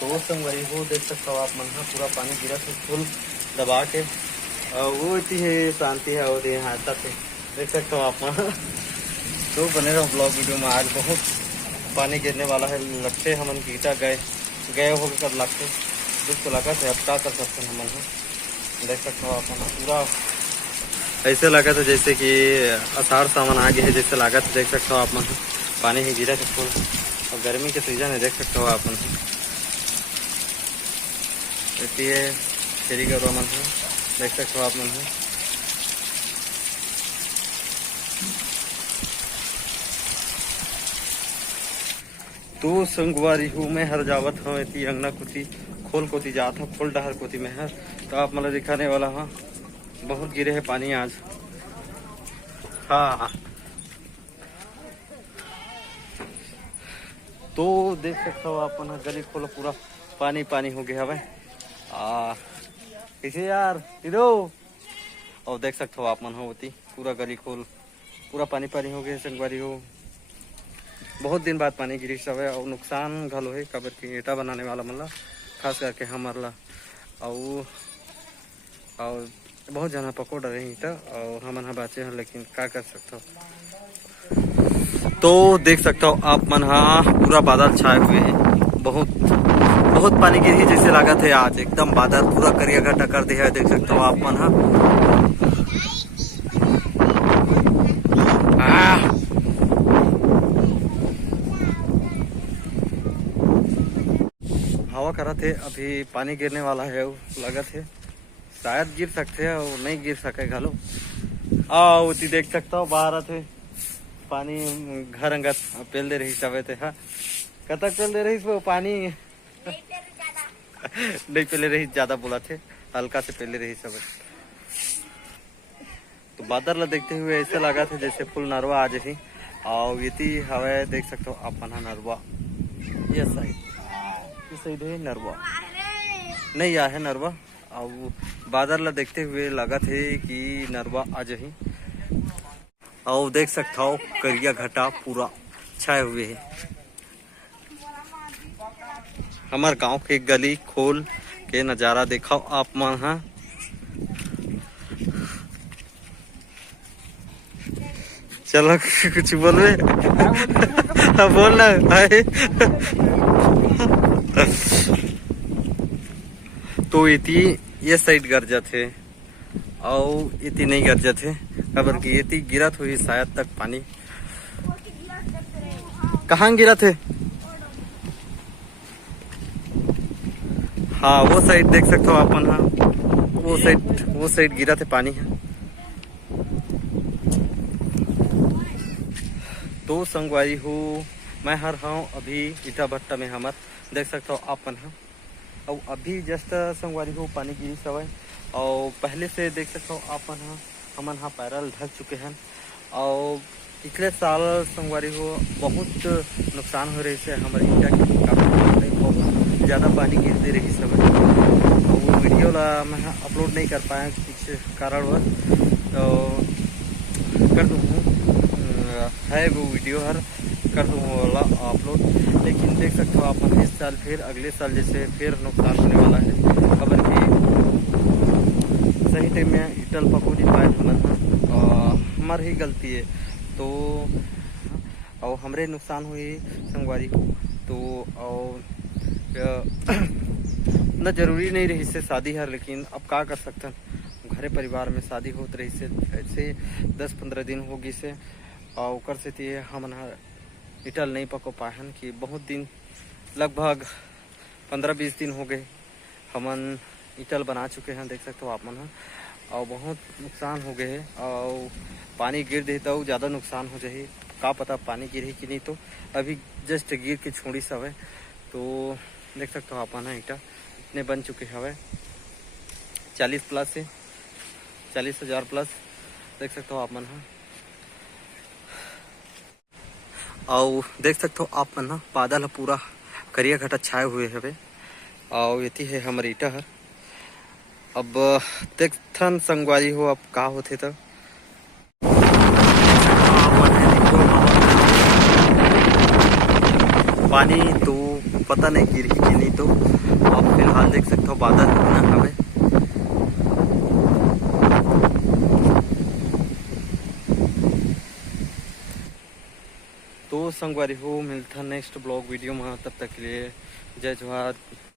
तो संगवारी हो देख सकते हो आप मन हा पूरा पानी गिरा थे फुल दबा के वो इतनी है शांति है और यहाँ तक देख सकते हो आप मन। तो बने रहो ब्लॉग वीडियो में। आज बहुत पानी गिरने वाला है, लगते हमन गीता गए हो कब लगते दुख तो लगा थे। अब क्या कर सकते हैं हमन देख सकते हो आप पूरा ऐसे लगा था जैसे कि आषाढ़ सावन आ गया है जैसे लगा था। देख सकते हो आप मन पानी ही गिरा था फुल और गर्मी के सीजन है। देख सकते हो आप मन है फेरी का मन है। देख सकते हो आप मन है तो संगवारी हूँ मैं हर जावत हूँ इतनी अंगना कुती खोल कोती जात हूँ खोल डहर कोती में हर। तो आप मतलब दिखाने वाला हाँ बहुत गिरे है पानी आज। हाँ तो देख सकते हो आप गली खोलो पूरा पानी पानी हो गया है। कैसे यार इधो और देख सकते हो आप मन होती पूरा गली खोल पूरा पानी पानी हो गया संगवारी हो। बहुत दिन बाद पानी गिरी सब है और नुकसान घलो है कबर की ईटा बनाने वाला मतलब खास करके हमारा और बहुत जना पकड़ रहे ईटा और हमन बाचे हैं लेकिन क्या कर सकते हो। तो देख सकते हो आप मन पूरा बादल छाए हुए हैं। बहुत पानी गिरी जैसे लागत है आज एकदम बादल पूरा करिया घटा कर दिया है। देख सकते हो आप मन हवा करा थे अभी पानी गिरने वाला है लगत है शायद गिर सकते हैं और नहीं गिर सके घलो। उती देख सकता हो बाहर थे पानी घर अंगत पेल दे रही सब थे। हाँ कतक पेल दे रही वो पानी नहीं पेले रही ज्यादा बोला थे हल्का से पेले रही सब। तो बादल ला देखते हुए ऐसे लगा थे जैसे फुल नरवा आज ही और इतनी हवा देख सकते हो आप नरवा ये साइड है नरवा नहीं आ है नरवा और बादल ला देखते हुए लगा थे कि नरवा आज ही और देख सकता हो करिया घटा पूरा छाए हुए है। हमारे गांव के गली खोल के नजारा दिखाओ आप मन हाँ। चलो कुछ बोलवे बोलना है। तो इतनी ये साइड गरजा थे और इतनी नहीं गरजा थे खबर की इतनी गिरत हुई शायद तक पानी कहाँ गिरा थे। हाँ वो साइड देख सकते हो अपन हाँ वो साइड गिरा थे पानी है। तो संगवारी हूँ मैं हर हाँ अभी ईटा भट्टा में हमार देख सकते हो अपन हाँ और अभी जस्ट संगवारी हूँ पानी गिरी सवाई और पहले से देख सकते हो अपन हाँ हमन हाँ पैरल ढक चुके हैं और पिछले साल संगवारी हो बहुत नुकसान हो रही से हमारे ईटा की काफ़ी बहुत ज़्यादा पानी गिरती रही सब। वो वीडियो ला मैं अपलोड नहीं कर पाया कुछ कारणवश तो कर दूँ है वो वीडियो हर कर दूँ वाला अपलोड। लेकिन देख सकते हो आप इस साल फिर अगले साल जैसे फिर नुकसान होने वाला है खबर की सही टाइम में ईटल पको नहीं पाए हमन हमारी ही गलती है। तो और हमरे नुकसान हुई संगवारी को तो और न जरूरी नहीं रही से शादी है लेकिन अब क्या कर सकते हैं घरे परिवार में शादी होत रही से ऐसे 10-15 दिन होगी से और से थी हम इटल नहीं पको पाहन कि बहुत दिन लगभग 15-20 दिन हो गए हमन इटल बना चुके हैं। देख सकते हो आप मन और बहुत नुकसान हो गए है और पानी गिर दे तो ज़्यादा नुकसान हो जाए का पता पानी गिरी कि नहीं। तो अभी जस्ट गिर के छोड़ी सब है तो देख सकते हो अपन ईटा इतने बन चुके हवे 40+ से 40,000 प्लस देख सकते हो आप मन और देख सकते हो आप मन बादल पूरा करिया घटा छाए हुए हवे और ये है हमारे ईटा हर। अब देखथन संगवारी हो अब का होते तो पानी तो पता नहीं गिर ही कि नहीं। तो अब फिलहाल देख सकते हो बादल ना हवे। तो संगवारी हो मिलता नेक्स्ट ब्लॉग वीडियो में, तब तक के लिए जय जवाहर।